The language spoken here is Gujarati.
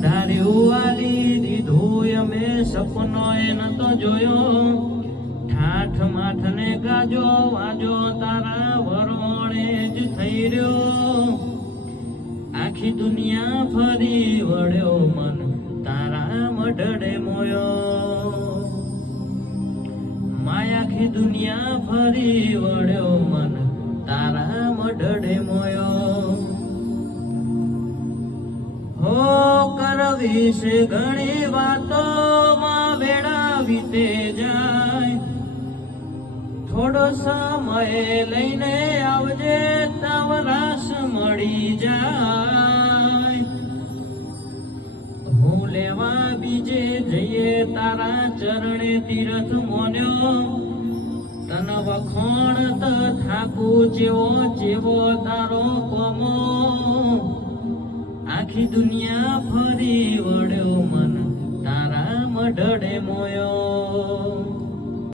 ધાર્યું વાલી દીધું અમે સપનો એ નતો જોયો ઠાઠ માઠ ને ગાજો વાજો તારા વરોણે જ થઈ રહ્યો આખી દુનિયા ફરી વળ્યો મન તારા મઢડે મોયો માયા આખી દુનિયા ફરી વળ્યો મન તારા મઢડે મોયો હો કરવી છે ઘણી વાતો માં વેળા વીતે જાય થોડો સમય લઈને આવજે તાવ રાસ મળી જાય હું લેવા બીજે જઈએ તારા ચરણે તીરથ મોન્યો તન વખોણ તો થાકું જેવો જેવો તારો કોમો આખી દુનિયા ફરી વળ્યો મન તારા મઢડે મોયો